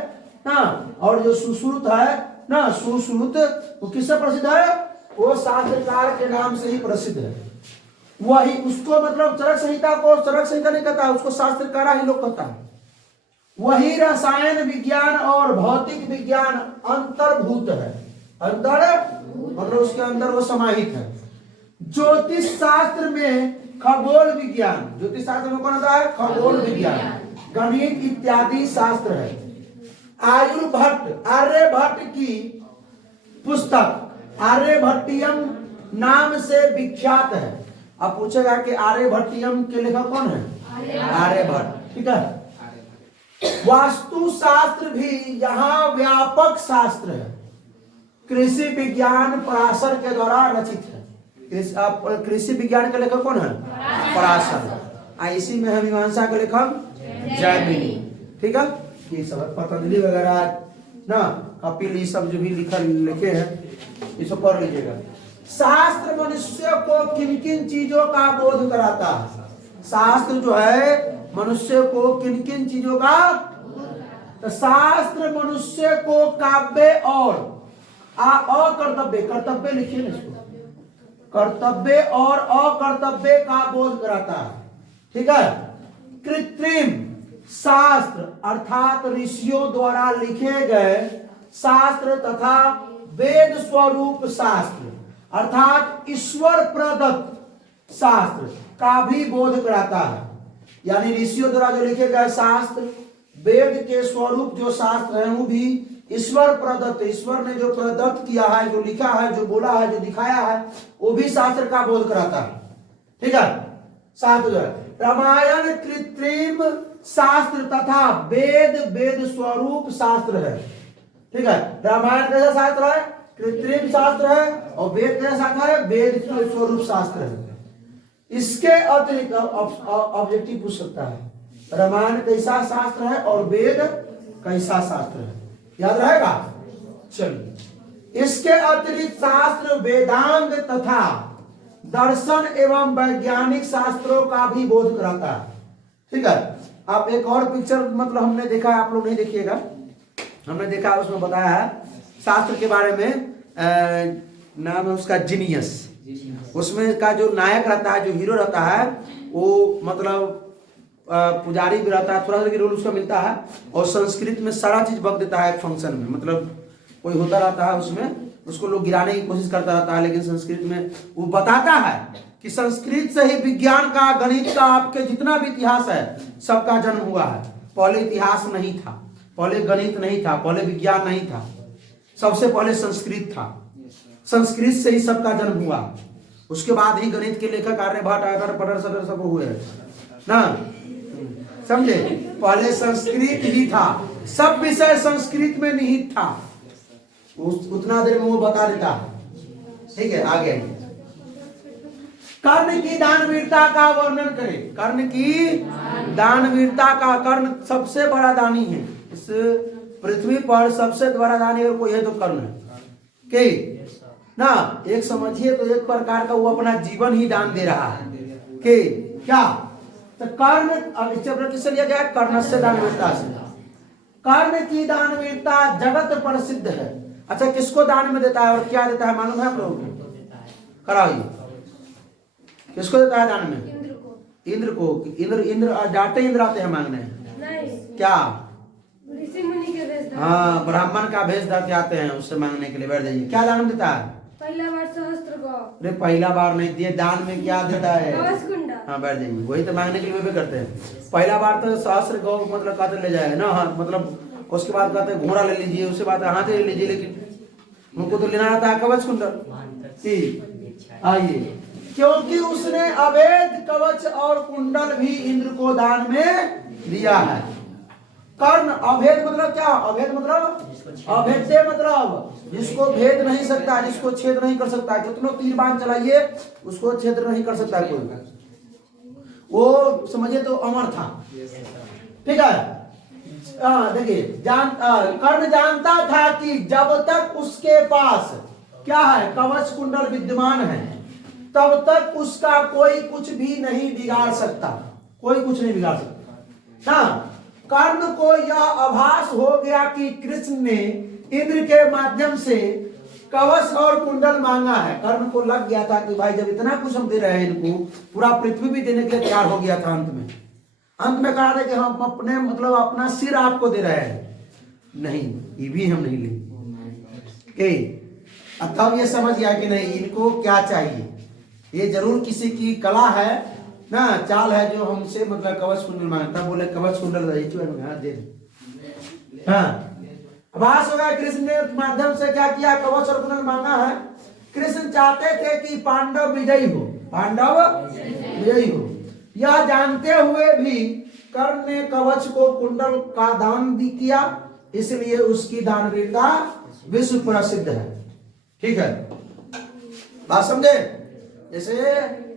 ना, और जो सुश्रुत है ना, सुश्रुत वो किससे प्रसिद्ध है? वो शास्त्रकार के नाम से ही प्रसिद्ध है। वही उसको मतलब चरक संहिता को चरक संहिता नहीं कहता, उसको शास्त्रकारा ही लोग कहता है। वही रसायन विज्ञान और भौतिक विज्ञान अंतर्भूत है। अंतर मतलब उसके अंदर वो समाहित है। ज्योतिष शास्त्र में खगोल विज्ञान, ज्योतिष शास्त्र में कौन आता है? खगोल विज्ञान, गणित इत्यादि शास्त्र है। आर्यभट्ट की पुस्तक आर्यभट्टियम नाम से विख्यात है। अब पूछेगा कि आर्यभट्टियम के लेखक कौन है? आर्यभट्ट। ठीक है। वास्तु शास्त्र भी यहाँ व्यापक शास्त्र है। कृषि विज्ञान पराशर के द्वारा रचित है। कृषि विज्ञान के लेखक कौन है? पराशर। इसी में है मीमांसा के लेखक जैमिनी। ठीक है। ये सब पतंजलि वगैरह ना, कपिल, ये सब जो भी लिखे हैं, ये सब पढ़ लीजिएगा। शास्त्र मनुष्य को किन किन चीजों का बोध कराता है? शास्त्र जो है मनुष्य को किन किन चीजों का? तो शास्त्र मनुष्य को काव्य और अकर्तव्य, कर्तव्य लिखिए ना इसको, कर्तव्य और अकर्तव्य का बोध कराता है। ठीक है। कृत्रिम शास्त्र अर्थात ऋषियों द्वारा लिखे गए शास्त्र तथा वेद स्वरूप शास्त्र अर्थात ईश्वर प्रदत्त शास्त्र का भी बोध कराता है। यानी ऋषियों द्वारा जो लिखे गए शास्त्र, वेद के स्वरूप जो शास्त्र है, वो भी ईश्वर प्रदत्त, ईश्वर ने जो प्रदत्त किया है, जो लिखा है, जो बोला है, जो दिखाया है, वो भी शास्त्र का बोध कराता है। ठीक है। शास्त्र जो है रामायण कृत्रिम शास्त्र तथा वेद स्वरूप शास्त्र है। ठीक है। रामायण कैसा शास्त्र है? कृत्रिम शास्त्र है। और वेद कैसा शास्त्र है? वेद स्वरूप शास्त्र है। इसके अतिरिक्त ऑब्जेक्टिव पूछ सकता है, रामायण कैसा शास्त्र है और वेद कैसा शास्त्र है? याद रहेगा? चलिए। इसके अतिरिक्त शास्त्र वेदांग तथा दर्शन एवं वैज्ञानिक शास्त्रों का भी बोध कराता है। ठीक है। आप एक और पिक्चर मतलब हमने देखा है, आप लोग नहीं देखिएगा, हमने देखा, उसमें बताया है शास्त्र के बारे में। नाम है उसका जीनियस। उसमें का जो नायक रहता है, जो हीरो रहता है, वो मतलब पुजारी भी रहता है, थोड़ा सा रोल उसका मिलता है, और संस्कृत में सारा चीज बक देता है एक फंक्शन में। मतलब कोई होता रहता है उसमें, उसको लोग गिराने की कोशिश करता रहता है, लेकिन संस्कृत में वो बताता है कि संस्कृत से ही विज्ञान का, गणित का, आपके जितना भी इतिहास है सबका जन्म हुआ है। पहले इतिहास नहीं था, पहले गणित नहीं था, पहले विज्ञान नहीं था, सबसे पहले संस्कृत था। संस्कृत से ही सबका जन्म हुआ। उसके बाद ही गणित के लेखक आर्यभट्ट, अगर पटर सटर सब हुए ना, समझे? पहले संस्कृत ही था, सब विषय संस्कृत में निहित था। उतना देर में वो बता देता है। ठीक है। आगे कर्ण की दानवीरता का वर्णन करें। कर्ण की दानवीरता का, कर्ण सबसे बड़ा दानी है इस पृथ्वी पर, सबसे बड़ा दानी अगर कोई है तो कर्ण है। कि ना, एक समझिए तो एक प्रकार का वो अपना जीवन ही दान दे रहा है। कि क्या? तो कर्ण किससे लिया गया? कर्ण से दानवीरता से। कर्ण की दानवीरता जगत प्रसिद्ध है। अच्छा, किसको दान में देता है और क्या देता है मालूम है आप लोगों को? कराइए, किसको देता है दान में? इंद्र को। इंद्र को। इंद्र डांटे, इंद्र आते हैं मांगने? नहीं। क्या? ऋषि मुनि के भेज। हाँ, ब्राह्मण का भेज धर के आते हैं उससे मांगने के लिए। बैठ जाइए। क्या दान देता है? पहला बार सहस्त्र गौ। अरे पहला बार नहीं दिए, दान में क्या देता है? कवच कुंडा। हाँ, बैठ जाइए। वही तो मांगने के लिए भी करते हैं। पहला बार तो सहस्त्र गौ मतलब कहते ले जाए ना, हाँ, मतलब उसके बाद कहते हैं घोड़ा ले लीजिए, उसके बाद हाथी ले लीजिए, लेकिन उनको तो लेना आता है कवच कुंडल। आइए, क्योंकि उसने अवैध कवच और कुंडल भी इंद्र को दान में दिया है। कर्ण अभेद मतलब क्या? अभेद मतलब अभेद्य, मतलब जिसको भेद नहीं सकता, जिसको छेद नहीं कर सकता। कितनों तीर बाण चलाइए उसको छेद नहीं कर सकता कोई। वो समझिए तो अमर था। ठीक है। देखिए, कर्ण जानता था कि जब तक उसके पास क्या है? कवच कुंडल विद्यमान है, तब तक उसका कोई कुछ भी नहीं बिगाड़ सकता। कोई कुछ नहीं बिगाड़ सकता। हाँ, कर्ण को यह आभास हो गया कि कृष्ण ने इंद्र के माध्यम से कवच और कुंडल मांगा है। कर्ण को लग गया था कि भाई जब इतना कुछ हम दे रहे हैं इनको, पूरा पृथ्वी भी देने के लिए तैयार हो गया था। अंत में कहा था कि हम अपने मतलब अपना सिर आपको दे रहे हैं, नहीं ये भी हम नहीं लेंगे। तब ये समझ गया कि नहीं इनको क्या चाहिए, ये जरूर किसी की कला है ना, चाल है जो हमसे मतलब कवच कुंडल मांगता। बोले कवच कुंडल दे। हाँ, आभास हो गया कृष्ण ने माध्यम से क्या किया, कवच और कुंडल मांगा है। कृष्ण चाहते थे कि पांडव विजयी हो, पांडव विजयी हो। यह जानते हुए भी कर्ण ने कवच को कुंडल का दान भी किया, इसलिए उसकी दानवीरता विश्व प्रसिद्ध है। ठीक है, बात समझे। जैसे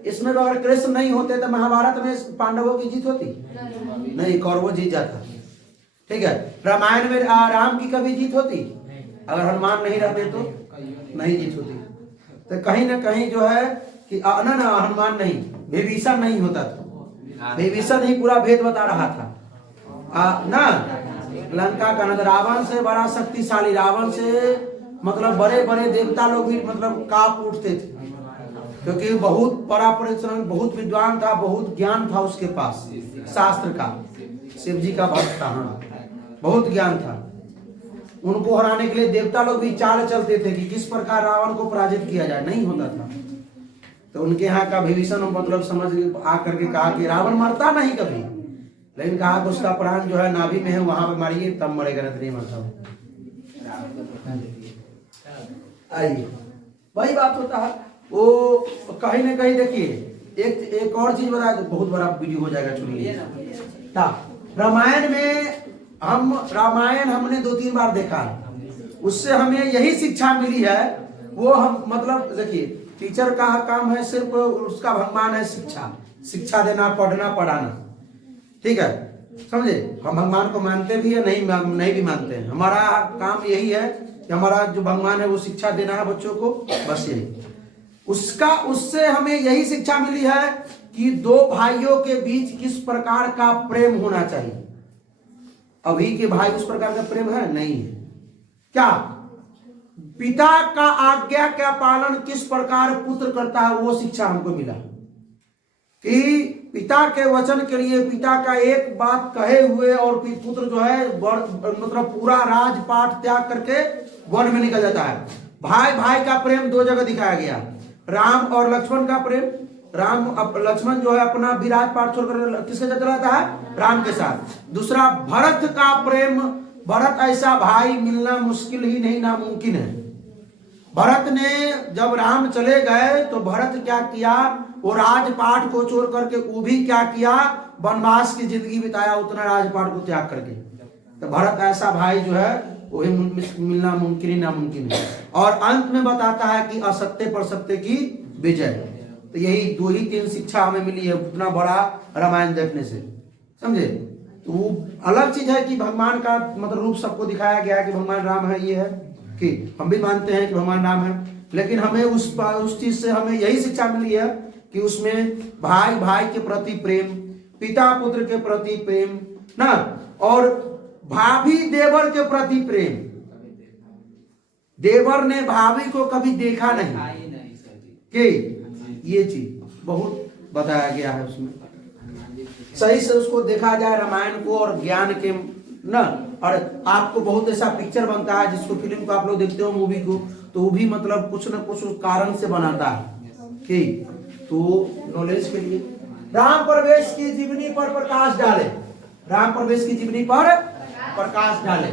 इसमें अगर कृष्ण नहीं होते तो महाभारत में पांडवों की जीत होती नहीं, कौरवों जीत जाता। ठीक है, रामायण में राम की कभी जीत होती, अगर हनुमान नहीं रहते तो नहीं जीत होती। तो कहीं ना कहीं जो है कि ना हनुमान नहीं, विभीषण नहीं होता था, विभीषण ही पूरा भेद बता रहा था ना। लंका का नगर रावण से बड़ा शक्तिशाली, रावण से मतलब बड़े बड़े देवता लोग भी मतलब कांप उठते थे, क्योंकि बहुत बड़ा परिश्रम, बहुत विद्वान था, बहुत ज्ञान था उसके पास शास्त्र का, शिव जी का भक्त था। हाँ, बहुत ज्ञान था। उनको हराने के लिए देवता लोग भी चाल चलते थे कि किस प्रकार रावण को पराजित किया जाए, नहीं होता था। तो उनके यहाँ का विभीषण मतलब समझ आकर के कहा कि रावण मरता नहीं कभी, लेकिन कहा कि उसका प्राण जो है नाभि में है, वहां पे मारिए तब मरेगा, नहीं मरता। आइए, वही बात होता है। वो कहीं ना कहीं देखिए एक और चीज बता, बहुत बड़ा वीडियो हो जाएगा, सुनिए। रामायण हमने 2-3 बार देखा है, उससे हमें यही शिक्षा मिली है। वो हम मतलब देखिए टीचर का काम है, सिर्फ उसका भगवान है शिक्षा देना, पढ़ना पढ़ाना। ठीक है, समझे। हम भगवान को मानते भी है, नहीं भी मानते हैं, हमारा काम यही है कि हमारा जो भगवान है वो शिक्षा देना है बच्चों को, बस यही। उससे हमें यही शिक्षा मिली है कि दो भाइयों के बीच किस प्रकार का प्रेम होना चाहिए। अभी के भाई उस प्रकार का प्रेम है नहीं है। क्या पिता का आज्ञा का पालन किस प्रकार पुत्र करता है, वो शिक्षा हमको मिला कि पिता के वचन के लिए पिता का एक बात कहे हुए और पुत्र जो है मतलब पूरा राजपाट त्याग करके वन में निकल जाता है। भाई भाई का प्रेम 2 जगह दिखाया गया, राम और लक्ष्मण का प्रेम। लक्ष्मण जो है अपना विराट पाठ छोड़कर किसके साथ चला जाता है, राम के साथ। दूसरा भरत का प्रेम, भरत ऐसा भाई मिलना मुश्किल ही नहीं, नामुमकिन है। भरत ने जब राम चले गए तो भरत क्या किया, वो राजपाट को छोड़ करके वो भी क्या किया, वनवास की जिंदगी बिताया, उतना राजपाट को त्याग करके। तो भरत ऐसा भाई जो है वही मिलना मुमकिन ही नामुमकिन है। और अंत में बताता है कि असत्य पर सत्य की विजय। तो यही 2-3 शिक्षा हमें मिली है उतना बड़ा रामायण देखने से, समझे। तो वो अलग चीज है कि भगवान का मतलब रूप सबको दिखाया गया है कि भगवान राम है, ये है कि हम भी मानते हैं कि भगवान राम है, लेकिन हमें उस चीज से हमें यही शिक्षा मिली है कि उसमें भाई भाई के प्रति प्रेम, पिता पुत्र के प्रति प्रेम ना, और भाभी देवर के प्रति प्रेम। देवर ने भाभी को कभी देखा नहीं कि ये चीज बहुत बताया गया है उसमें, सही से उसको देखा जाए रामायण को और ज्ञान के ना। और आपको बहुत ऐसा पिक्चर बनता है जिसको फिल्म को आप लोग देखते हो, मूवी को, तो वो भी मतलब कुछ न कुछ कारण से बनाता है कि तो नॉलेज के लिए। राम प्रवेश की जीवनी पर प्रकाश डाले, राम प्रवेश की जीवनी पर प्रकाश डाले।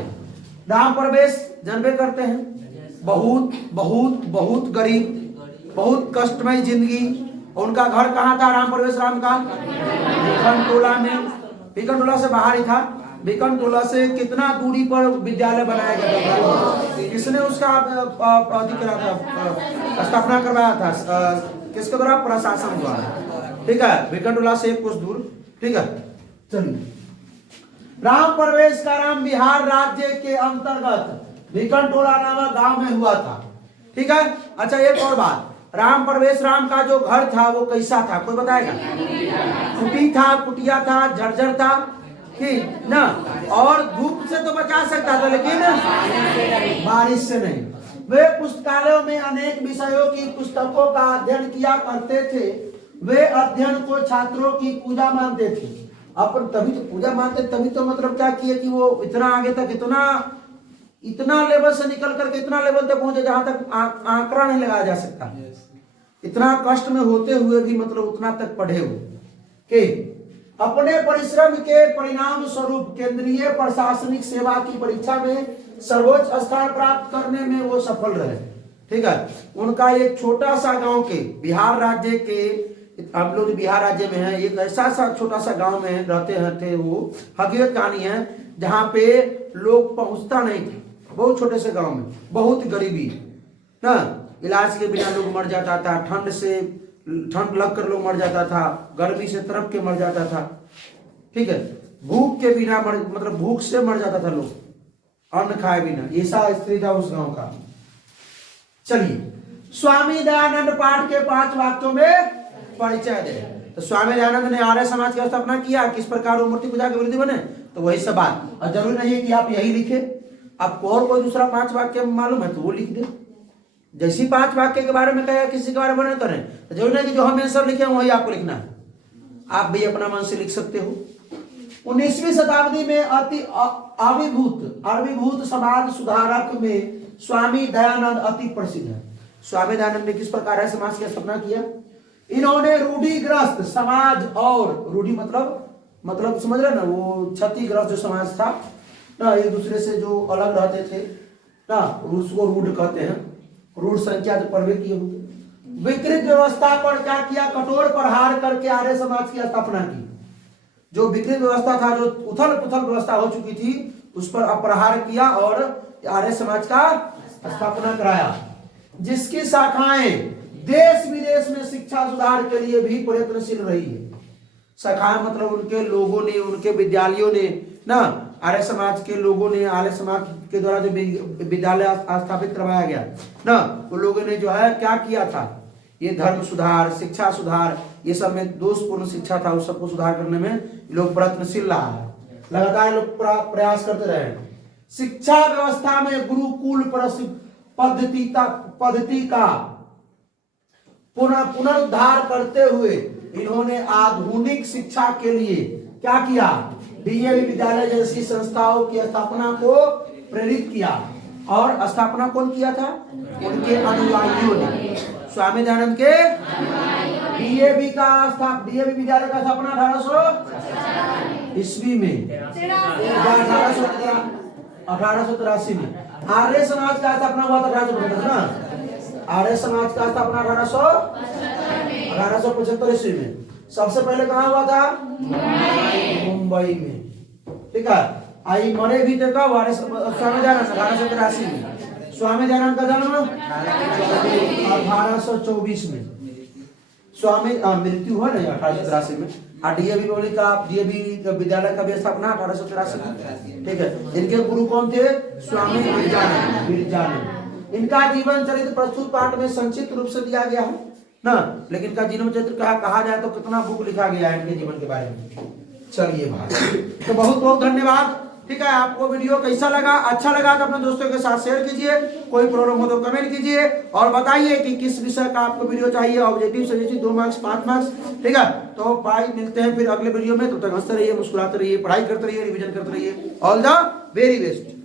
राम प्रवेश जानबे करते हैं, बहुत बहुत बहुत गरीब, बहुत कष्टमय जिंदगी। उनका घर कहाँ था राम प्रवेश राम का, बीकनटोला में। बीकनटोला से बाहर ही था। बीकनटोला से कितना दूरी पर विद्यालय बनाया गया था, किसने उसका स्थापना करवाया था, किसके द्वारा, प्रशासन द्वारा। ठीक है, बीकनटोला से कुछ दूर। ठीक है, चलिए। राम प्रवेश का नाम बिहार राज्य के अंतर्गत बीकनटोला नामक गांव में हुआ था। ठीक है, अच्छा एक और बात, राम प्रवेश राम का जो घर था वो कैसा था, कोई बताएगा? कुटी था, कुटिया था, झरझर था, कि ना, और धूप से तो बचा सकता था लेकिन बारिश से नहीं। वे पुस्तकालयों में अनेक विषयों की पुस्तकों का अध्ययन किया करते थे। वे अध्ययन को छात्रों की पूजा मानते थे। अपन तभी तो पूजा मानते, तभी तो मतलब क्या किए कि वो इतना आगे तक, इतना लेवल से निकल करके इतना लेवल तक पहुंचे जहां तक आंकड़ा नहीं लगाया जा सकता। इतना कष्ट में होते हुए भी मतलब उतना तक पढ़े हो कि अपने परिश्रम के परिणाम स्वरूप केंद्रीय प्रशासनिक सेवा की परीक्षा में सर्वोच्च स्थान प्राप्त करने में वो सफल रहे। ठीक है, उनका एक छोटा सा गांव के बिहार राज्य के, हम लोग बिहार राज्य में है, एक ऐसा सा छोटा सा गांव में रहते हैं थे, वो हकीकत कहानी है, जहां पे लोग पहुंचता नहीं थे। बहुत छोटे से गांव में बहुत गरीबी ना, इलाज के बिना लोग मर जाता था, ठंड लग कर लोग मर जाता था, गर्मी से तरफ के मर जाता था। ठीक है, भूख के बिना मतलब भूख से मर जाता था लोग, अन्न खाए बिना। ऐसा स्थिति था उस गांव का। चलिए, स्वामी दयानंद पाठ के 5 वाक्यों में परिचय दे। तो स्वामी दयानंद ने आर्य समाज की स्थापना किया, किस प्रकार वो मूर्ति पूजा के विरोधी बने, तो वही सब बात। और जरूरी नहीं है कि आप यही लिखे, आपको और कोई दूसरा 5 वाक्य मालूम है तो वो लिख दे। जैसी 5 वाक्य के बारे में कहे, किसी के बारे में नहीं करें, तो जरूरी नहीं कि जो हम सब लिखे वही आपको लिखना है, आप भी अपना मन से लिख सकते हो। 19वीं शताब्दी में अति आविर्भूत समाज सुधारक में स्वामी दयानंद अति प्रसिद्ध है। स्वामी दयानंद ने किस प्रकार है समाज की स्थापना किया। इन्होंने रूढ़िग्रस्त समाज, और रूढ़ी मतलब समझ रहे ना, वो क्षतिग्रस्त जो समाज था ना, एक दूसरे से जो अलग रहते थे ना, उसको रूढ़ कहते हैं। रूढ़ संख्या जो पढ़वे किए होंगे। विकृत व्यवस्था पर क्या किया, कठोर प्रहार करके आर्य समाज की स्थापना की। जो विकृत व्यवस्था था, जो उथल पुथल व्यवस्था हो चुकी थी, उस पर प्रहार किया और आर्य समाज का स्थापना कराया, जिसकी शाखाएं देश विदेश में शिक्षा सुधार के लिए भी प्रयत्नशील रही है। शाखाएं मतलब उनके लोगों ने, उनके विद्यालयों ने ना, आर्य समाज के लोगों ने, आर्य समाज के द्वारा जो विद्यालय स्थापित करवाया गया ना, वो लोगों ने जो है क्या किया था, ये धर्म सुधार, शिक्षा सुधार, ये सब में दोषपूर्ण शिक्षा था, उस सबको सुधार करने में लोग प्रयत्नशील रहा है। लगातार लोग प्रयास करते रहे। शिक्षा व्यवस्था में गुरुकुल पद्धति का पुनरुद्धार करते हुए इन्होंने आधुनिक शिक्षा के लिए क्या किया, डीएवी विद्यालय जैसी संस्थाओं की स्थापना को प्रेरित किया। और स्थापना कौन किया था, उनके अनुयायियों ने, स्वामी दयानंद के डीएवी विद्यालय का स्थापना 1800 ईस्वी में, 1883 में। आर्य समाज का स्थापना हुआ था 1875 ना, आर्य समाज का स्थापना 1875 ईस्वी में। सबसे पहले कहाँ हुआ था, मुंबई में। ठीक है, आई मरे भी थे कब, स्वामी दयानंद 1883 में। स्वामी दयानंद का जन्म 1824 में, स्वामी मृत्यु हुआ नहीं 1883 में। डीएवी विद्यालय का भी स्थापना 1883 में। ठीक है, इनके गुरु कौन थे, स्वामी बिरजानंद। इनका जीवन चरित्र प्रस्तुत पाठ में संक्षिप्त रूप से दिया गया है ना, लेकिन इनका जीवन चरित्र कहा जाए तो कितना बुक लिखा गया है इनके जीवन के बारे में। चलिए भाई, तो बहुत बहुत धन्यवाद। ठीक है, आपको वीडियो कैसा लगा, अच्छा लगा तो अपने दोस्तों के साथ शेयर कीजिए, कोई प्रॉब्लम हो तो कमेंट कीजिए और बताइए कि किस विषय का आपको वीडियो चाहिए, ऑब्जेक्टिव सब्जेक्टिव 2 मार्क्स 5 मार्क्स। ठीक है, तो भाई मिलते हैं फिर अगले वीडियो में, तब तक हंसते रहिए, मुस्कुराते रहिए, पढ़ाई करते रहिए, रिवीजन करते रहिए। All the very best.